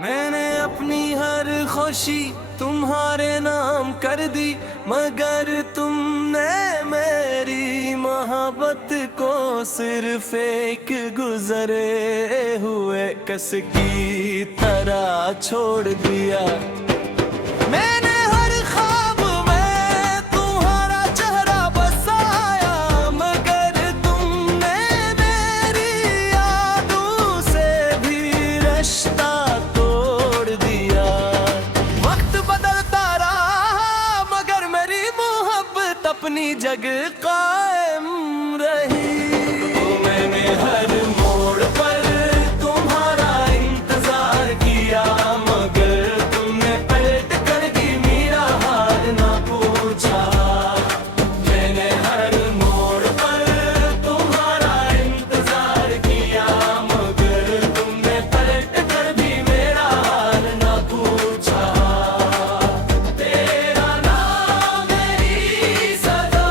मैंने अपनी हर खुशी तुम्हारे नाम कर दी, मगर तुमने मेरी मोहब्बत को सिर्फ एक गुजरे हुए कस की तरह छोड़ दिया। मैंने हर ख्वाब में तुम्हारा चेहरा बसाया, मगर तुमने मेरी यादों से भी रिश्ता तोड़ दिया। वक्त बदलता रहा मगर मेरी मोहब्बत अपनी जगह कायम रही। तो मैंने हर मोड़ पर तुम्हारा इंतजार किया, मगर तुमने पलट कर भी मेरा हाल ना पूछा। मैंने हर मोड़ पर तुम्हारा इंतजार किया, मगर तुमने पलट कर भी मेरा हाल ना पूछा। तेरा नाम मेरी सदा,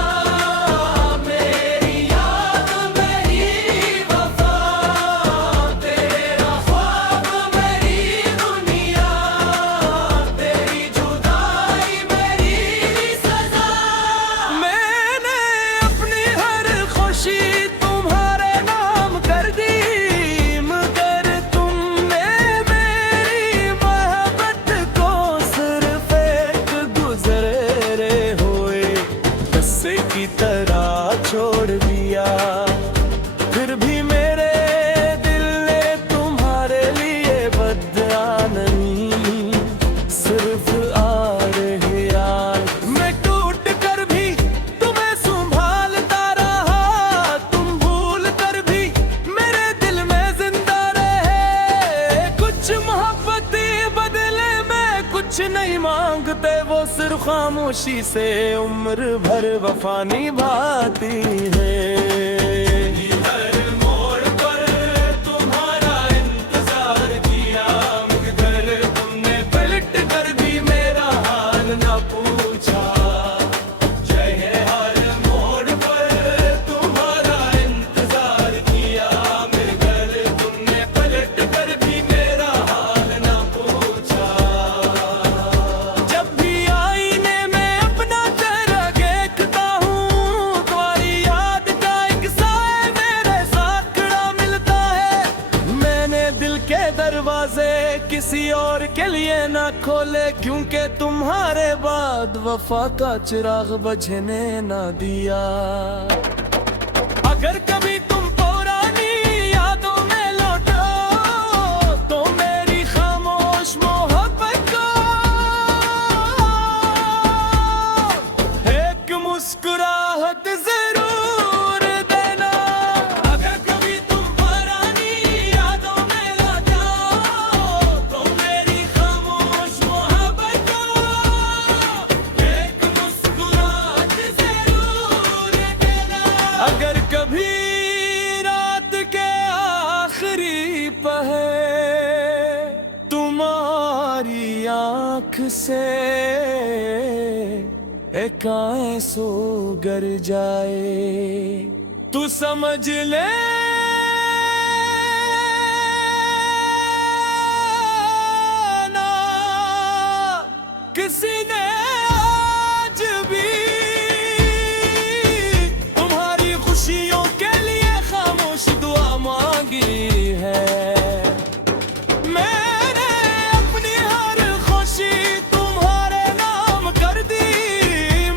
मेरी याद मेरी वफा, तेरा ख्वाब मेरी दुनिया, तेरी जुदाई मेरी सजा। मैंने अपनी हर खुशी तुम्हारे नाम कर दी, मगर तुमने मेरी मोहब्बत को सिर्फ एक गुजरे हुए किस्से की तरह छोड़ दिया। फिर भी मेरे दिल ने तुम्हारे लिए बदला नहीं, सिर्फ आ रहे यार। मैं टूट कर भी तुम्हें संभालता रहा, तुम भूल कर भी मेरे दिल में जिंदा रहे। कुछ मोहब्बत बदले में कुछ नहीं मांगते, वो सिर्फ खामोशी से उम्र भर वफा निभाती है। हर मोड़ पर तुम्हारा इंतजार किया, मगर तुमने पलट कर भी मेरा हाल ना पूछा। जय है हर मोड़ पर तुम्हारा इंतजार किया, मगर तुमने पलट कर भी मेरा हाल ना पूछा। जब भी आईने में अपना चेहरा देखता हूँ, तुम्हारी याद का एक साए मेरे साथ खड़ा मिलता है। मैंने दिल के दरवाजे किसी और के लिए ना खोले, क्योंकि तुम्हारे बाद वफा का चिराग बुझने ना दिया। अगर कभी तुम पुरानी यादों में लौटो, तो मेरी खामोश मोहब्बत को एक मुस्कुराहट जरूर देना। अगर कभी तुम पुरानी यादों में लौटो, तो मेरी खामोश मोहब्बत को एक मुस्कुराहट जरूर देना। अगर कभी रात के आखिरी पहर तुम्हारी आँख से एक आंसू गर जाए, तू समझ ले ना किसी ने आज भी तुम्हारी खुशियों के लिए खामोश दुआ मांगी है। मैंने अपनी हर खुशी तुम्हारे नाम कर दी,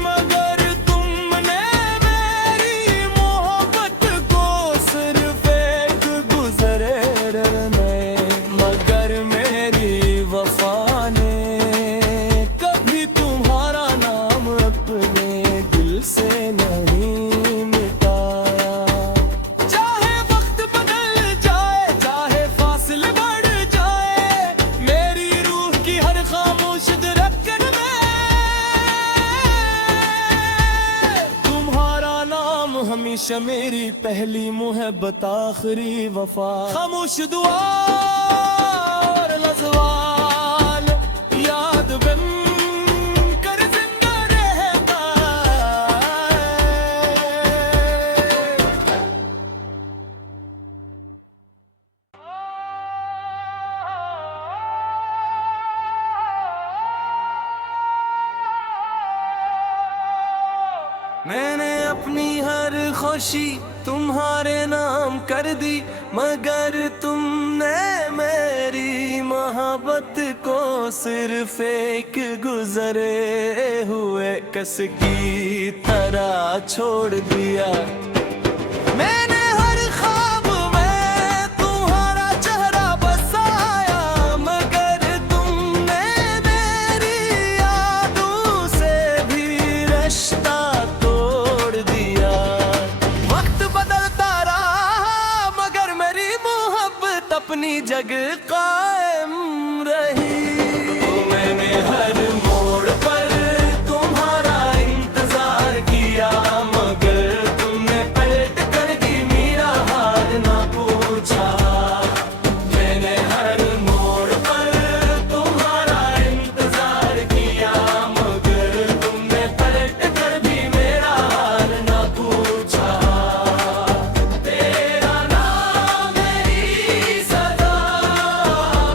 मगर तुमने मेरी मोहब्बत को सिर्फ एक गुजरे में, मगर मेरी वफा ने कभी तुम्हारा नाम अपने दिल से नहीं मिटाया। चाहे वक्त बदल जाए, चाहे फासले बढ़ जाए, मेरी रूह की हर खामोश धड़कन में तुम्हारा नाम हमेशा मेरी पहली मोहब्बत आखिरी वफा। खामोश दुआ और नज़वाल याद बन कर जिंदा रहता है। मैंने अपनी हर खुशी तुम्हारे नाम कर दी, मगर तुमने मेरी मोहब्बत को सिर्फ एक गुजरे हुए कस की तरह छोड़ दिया। मैंने हर ख्वाब में तुम्हारा चेहरा बसाया, मगर तुमने मेरी यादों से भी रिश्ता तोड़ दिया। वक्त बदलता रहा मगर मेरी मोहब्बत अपनी जगह कायम रही। तो मैंने हर मोड़ पर तुम्हारा इंतजार किया, मगर तुमने पलट कर भी मेरा हाल ना पूछा। मैंने हर मोड़ पर तुम्हारा इंतजार किया, मगर तुमने पलट कर भी मेरा हाल ना पूछा। तेरा नाम मेरी सदा,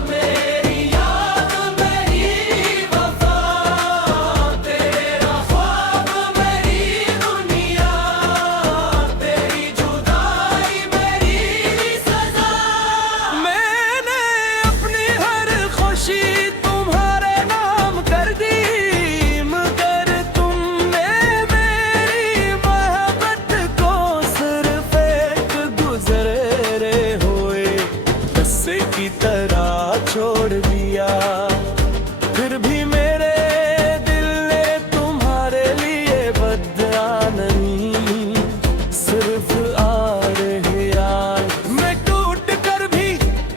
मेरी याद मेरी वफा, तेरा ख्वाब मेरी दुनिया, तेरी जुदाई मेरी सजा। मैंने अपनी हर खुशी तुम्हारे नाम कर दी, मगर तुमने मेरी मोहब्बत को सिर्फ एक गुजरे हुए किस्से की तरह छोड़ दिया। फिर भी मेरे दिल ने तुम्हारे लिए बदला नहीं, सिर्फ आ रहे यार। मैं टूट कर भी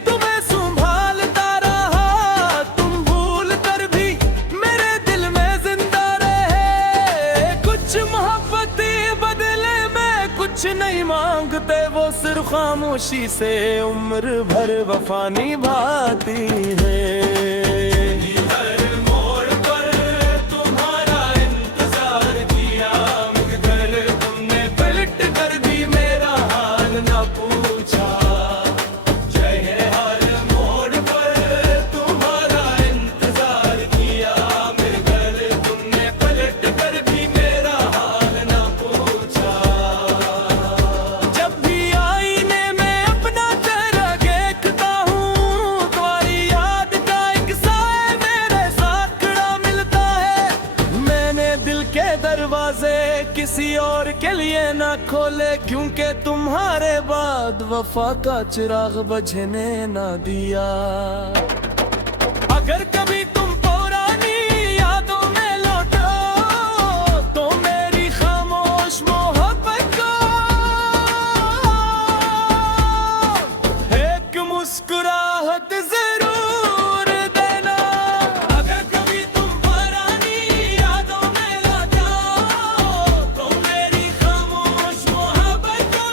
तुम्हें संभालता रहा, तुम भूल कर भी मेरे दिल में जिंदा रहे। कुछ मोहब्बत बदले में कुछ नहीं मांगते, वो सिर्फ खामोशी से उम्र भर वफा निभाती है। हर मोड़ पर तुम्हारा इंतजार किया, मगर तुमने पलट कर भी मेरा हाल ना पूछा। जय हर मोड़ पर तुम्हारा इंतजार किया, मगर तुमने पलट कर भी मेरा हाल ना पूछा। जब भी आईने में अपना चेहरा देखता हूँ, तुम्हारी याद का एक साया मेरे साथ खड़ा मिलता है। मैंने दिल के दरवाजे किसी और के लिए ना खोले, क्योंकि तुम्हारे बाद वफा का चिराग बुझने ना दिया। अगर कभी तुम पुरानी यादों में लौटो, तो मेरी खामोश मोहब्बत को एक मुस्कुराहट जरूर देना। अगर कभी तुम पुरानी यादों में लौटो, तो मेरी खामोश मोहब्बत को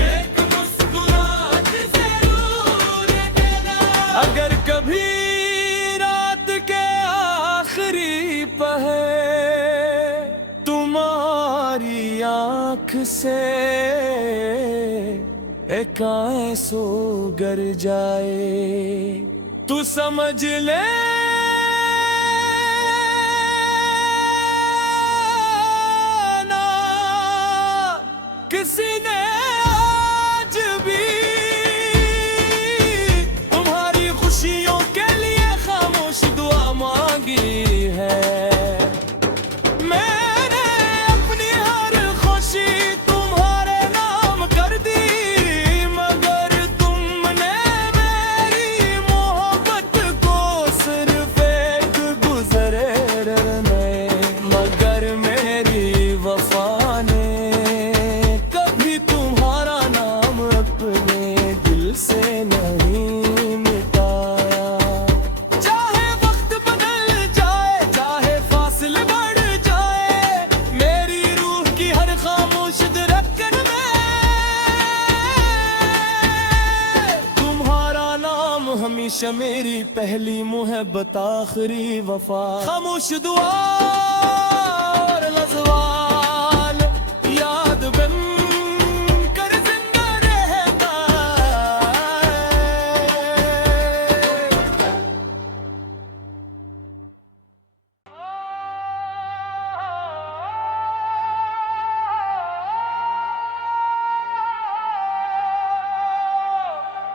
एक मुस्कुराहट जरूर देना। अगर कभी रात के आखिरी पहर तुम्हारी आँख से एक आंसू गर जाए, तू समझ ले ना किसी ने आज भी तुम्हारी खुशियों के लिए खामोश दुआ मांगी है। मैंने अपनी हर खुशी तुम्हारे नाम कर दी, मगर तुमने मेरी मोहब्बत को सिर्फ एक गुजरे में, मगर मेरी वफा ने कभी तुम्हारा नाम अपने दिल से नहीं मिटाया। चाहे वक्त बदल जाए, चाहे फासले बढ़ जाए, मेरी रूह की हर खामोश धड़कन में तुम्हारा नाम हमेशा मेरी पहली मोहब्बत, आखिरी वफा। खामोश दुआ और लज़वाल याद बन कर जिंदा रहता है।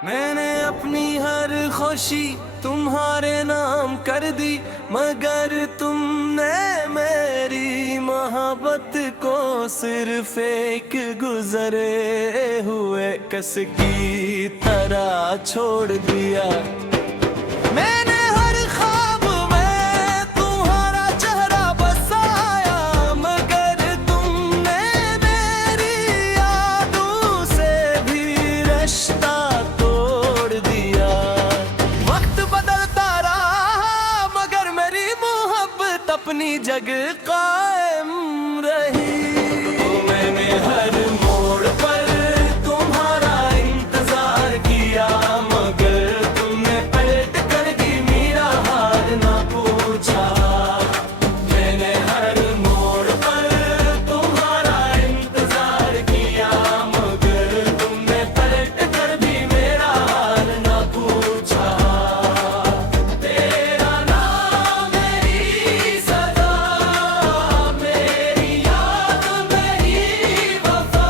मैंने अपनी हर खुशी तुम्हारे नाम कर दी, मगर तुमने मेरी मोहब्बत को सिर्फ एक गुजरे हुए कस की तरह छोड़ दिया। मैंने हर ख्वाब में तुम्हारा चेहरा बसाया, मगर तुमने मेरी यादों से भी रिश्ता तोड़ दिया। वक्त बदलता रहा मगर मेरी मोहब्बत अपनी जगह कायम रही। तो मैंने हर मोड़ पर तुम्हारा इंतजार किया, मगर तुमने पलट कर भी मेरा हाल ना पूछा। मैंने हर मोड़ पर तुम्हारा इंतजार किया, मगर तुमने पलट कर भी मेरा हाल ना पूछा। तेरा नाम मेरी सदा, मेरी याद मेरी वफा,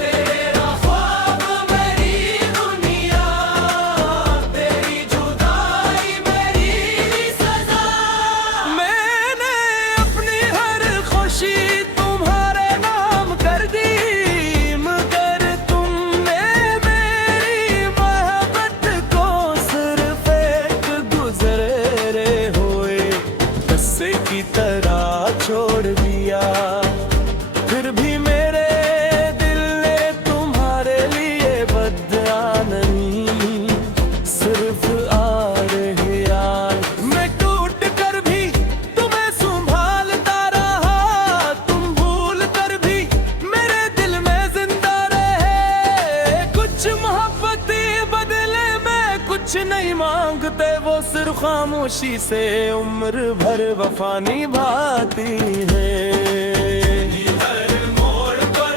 तेरा ख्वाब मेरी दुनिया, तेरी जुदाई मेरी सजा। मैंने अपनी हर खुशी तुम्हारे नाम कर दी, मगर तुमने मेरी मोहब्बत को सिर्फ एक गुजरे हुए किस्से की तरह छोड़ दिया। फिर भी मेरे दिल ने तुम्हारे लिए बदला नहीं, सिर्फ आ रहे यार। मैं टूट कर भी तुम्हें संभालता रहा, तुम भूल कर भी मेरे दिल में जिंदा रहे। कुछ मोहब्बत बदले में कुछ नहीं मांगते, वो सिर्फ खामोशी से उम्र भर वफा निभाती है। हर मोड़ पर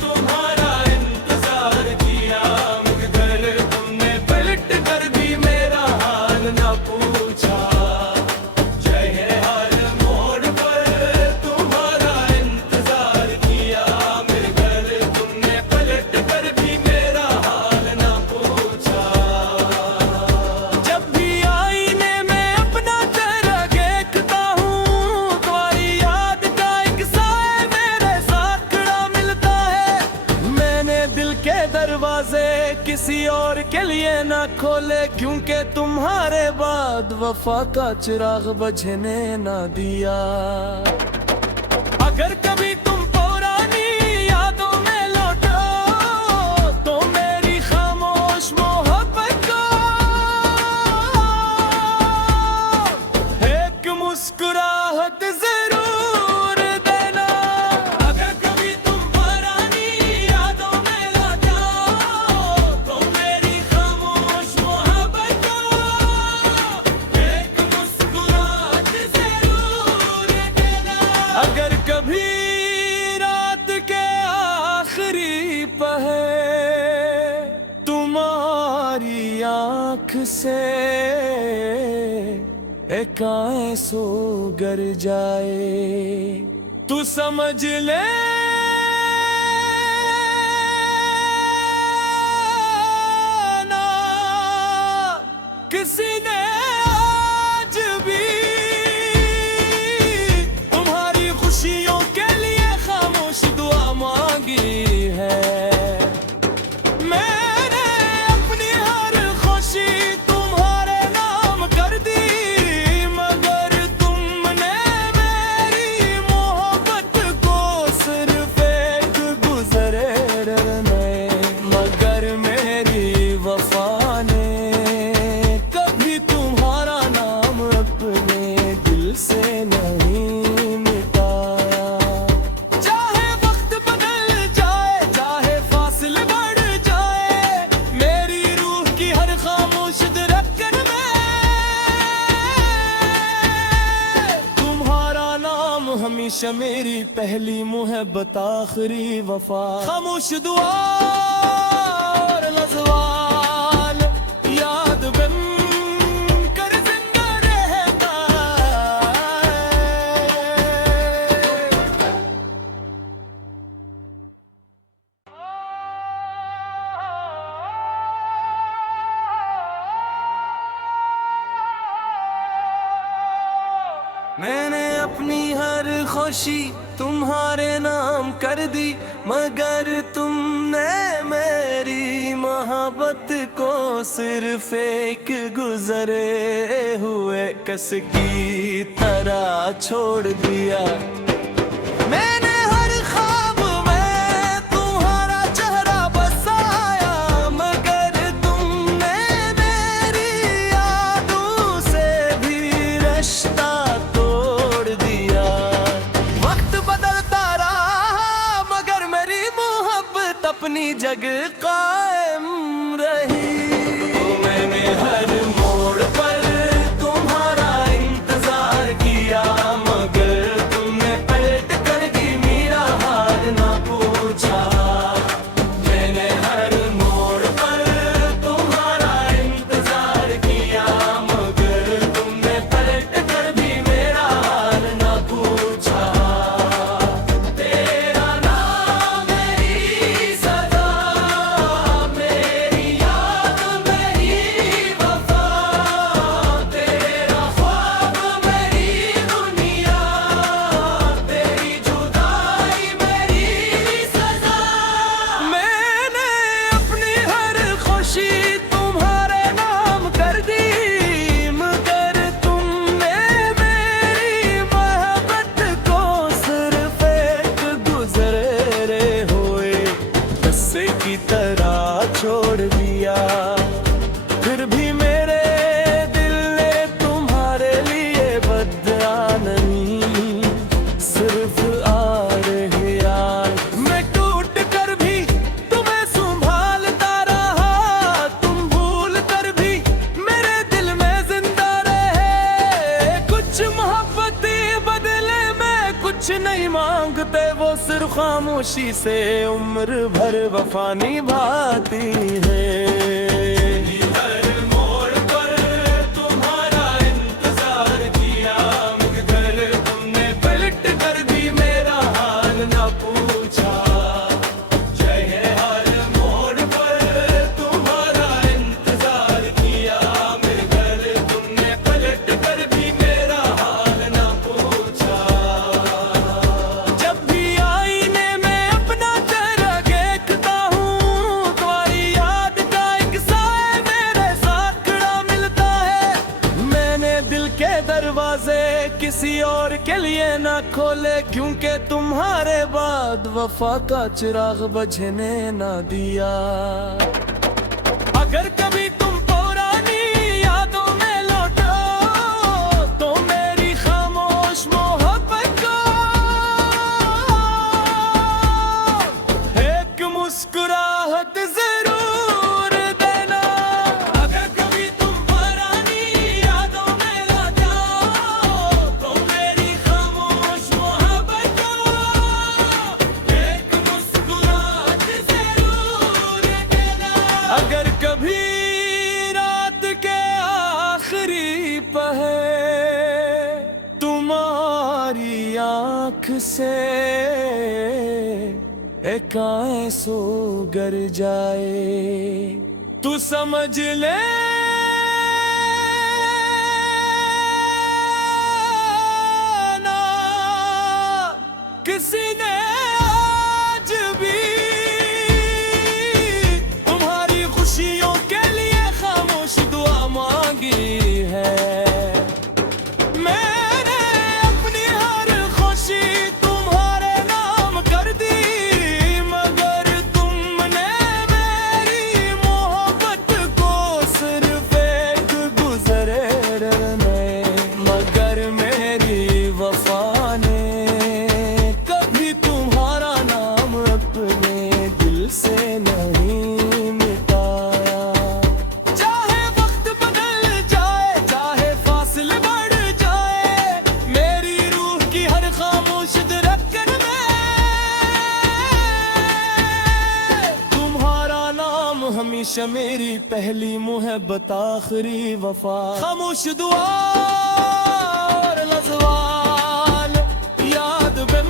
तुम्हारा इंतजार किया, मगर तुमने पलट कर भी मेरा हाल ना पूछा। जय है हर मोड़ पर तुम्हारा इंतजार किया, मगर तुमने पलट कर भी मेरा हाल ना पूछा। जब भी आईने में अपना चेहरा देखता हूँ, तुम्हारी याद का एक साए मेरे साथ खड़ा मिलता है। मैंने दिल के दरवाजे किसी और के लिए ना खोले, क्योंकि तुम्हारे बाद वफा का चिराग बुझने ना दिया। अगर कभी तुम पुरानी यादों में लौटो, तो मेरी खामोश मोहब्बत को एक मुस्कुराहट जरूर देना। अगर कभी तुम पुरानी यादों में लौटो, तो मेरी खामोश मोहब्बत को एक मुस्कुराहट जरूर देना। अगर कभी रात के आखिरी पहर तुम्हारी आंख से एक आंसू गर जाए, तू समझ ले ना किसी ने आज भी तुम्हारी खुशियों के लिए खामोश दुआ मांगी है। मैंने अपनी हर खुशी तुम्हारे नाम कर दी, मगर तुमने मेरी मोहब्बत को सिर्फ एक गुजरे में, मगर मेरी वफा ने कभी तुम्हारा नाम अपने दिल से नहीं मिटाया। चाहे वक्त बदल जाए, चाहे फासले बढ़ जाए, मेरी रूह की हर खामोश धड़कन में तुम्हारा नाम हमेशा मेरी पहली मोहब्बत आखिरी वफा। खामोश दुआ और लज़वाल याद बन कर जिंदा रहता है। खामोशी तुम्हारे नाम कर दी, मगर तुमने मेरी मोहब्बत को सिर्फ एक गुजरे हुए कस की तरह छोड़ दिया। मैंने हर ख्वाब में तुम्हारा चेहरा बसाया, मगर तुमने मेरी यादों से भी रिश्ता तोड़ दिया। वक्त बदलता रहा मगर मेरी मोहब्बत अपनी जगह कायम रही। तो मैंने हर मोड़ पर तुम्हारा इंतजार किया, मगर तुमने पलट कर भी मेरा हाल ना पूछा। मैंने हर मोड़ पर तुम्हारा इंतजार किया, मगर तुमने पलट कर भी मेरा हाल ना पूछा। तेरा नाम मेरी सदा, मेरी याद मेरी वफा, तेरा ख्वाब मेरी दुनिया, तेरी जुदाई मेरी सजा। मैंने अपनी हर खुशी तुम्हारे नाम कर दी, मगर तुमने मेरी मोहब्बत को सिर्फ एक गुजरे हुए किस्से की तरह छोड़ दिया। फिर भी मेरे दिल ने तुम्हारे लिए बदला नहीं, सिर्फ आ रहे यार। मैं टूट कर भी तुम्हें संभालता रहा, तुम भूल कर भी मेरे दिल में जिंदा रहे। कुछ मोहब्बती बदले में कुछ नहीं मांगते, वो सिर्फ खामोशी से उम्र भर वफा निभाती है। हर मोड़ पर तुम्हारा इंतजार किया, मगर तुमने पलट कर भी मेरा हाल ना पूछा। जय है हर मोड़ पर तुम्हारा इंतजार किया, मगर तुमने पलट कर भी मेरा हाल ना पूछा। जब भी आईने में अपना चेहरा देखता हूँ, तुम्हारी याद का एक साया मेरे साथ खड़ा मिलता है। मैंने दिल के दरवाजे किसी और के लिए ना खोले, क्योंकि तुम्हारे बाद वफा का चिराग बुझने ना दिया। अगर कभी तुम पुरानी यादों में लौटो, तो मेरी खामोश मोहब्बत को एक मुस्कुराहट जरूर देना। अगर कभी तुम पुरानी यादों में लौटो, तो मेरी खामोश मोहब्बत को एक मुस्कुराहट जरूर देना। अगर कभी रात के आखिरी पहर तुम्हारी आँख से एक आंसू गर जाए, तू समझ ले ना किसी ने आज भी तुम्हारी खुशियों के लिए खामोश दुआ मांगी है। मैंने अपनी हर खुशी तुम्हारे नाम कर दी, मगर तुमने मेरी मोहब्बत को सिर्फ एक गुजरे में, मगर मेरी वफा ने कभी तुम्हारा नाम अपने दिल से नहीं मिटाया। चाहे वक्त बदल जाए, चाहे फासले बढ़ जाए, मेरी रूह की हर खामोश धड़कन में तुम्हारा नाम हमेशा मेरी पहली मोहब्बत, आखिरी वफा। खामोश दुआ और लज़वाल याद बन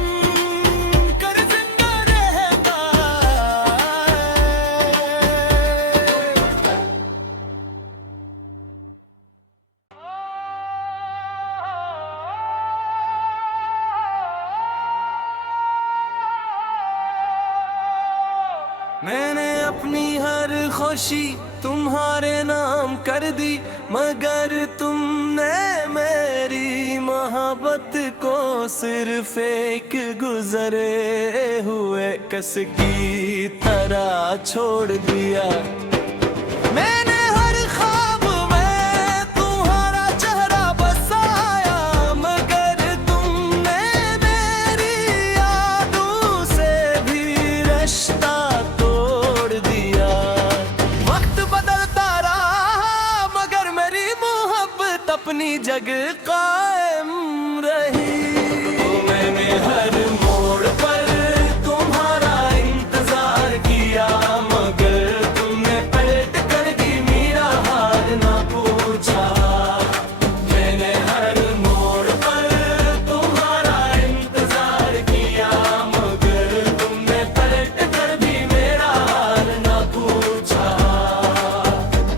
कर जिंदा रहता है। मैंने अपनी हर खुशी तुम्हारे नाम कर दी, मगर तुमने मेरी मोहब्बत को सिर्फ एक गुजरे हुए कस की तरह छोड़ दिया। मैंने हर ख्वाब में तुम्हारा चेहरा बसाया, मगर तुमने मेरी यादों से भी रिश्ता तोड़ दिया। वक्त बदलता रहा मगर मेरी मोहब्बत अपनी जगह कायम रही। तो मैंने हर मोड़ पर तुम्हारा इंतजार किया, मगर तुमने पलट कर भी मेरा हाल ना पूछा। मैंने हर मोड़ पर तुम्हारा इंतजार किया, मगर तुमने पलट कर भी मेरा हाल ना पूछा।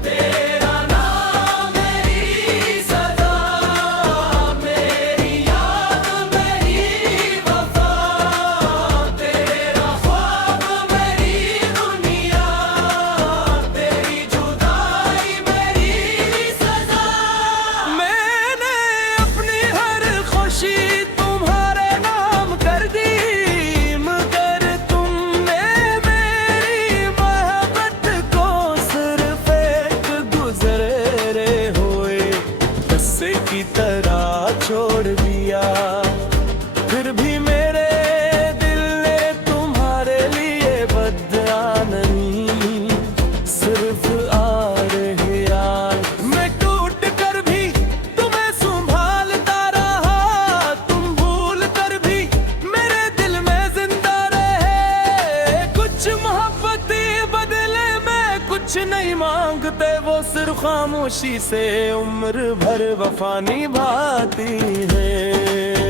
तेरा नाम मेरी सदा, मेरी याद मेरी वफा, तेरा ख्वाब मेरी दुनिया, तेरी जुदाई मेरी सजा। मैंने अपनी हर खुशी तुम्हारे नाम कर दी, मगर तुमने मेरी मोहब्बत को सिर्फ एक गुजरे हुए किस्से की तरह छोड़ दिया। फिर भी मेरे दिल ने तुम्हारे लिए बदला नहीं, सिर्फ आ रहे यार। मैं टूट कर भी तुम्हें संभालता रहा, तुम भूल कर भी मेरे दिल में जिंदा रहे। कुछ मोहब्बत बदले में कुछ नहीं मांगते, वो सिर्फ खामोशी से उम्र भर वफा निभाती है।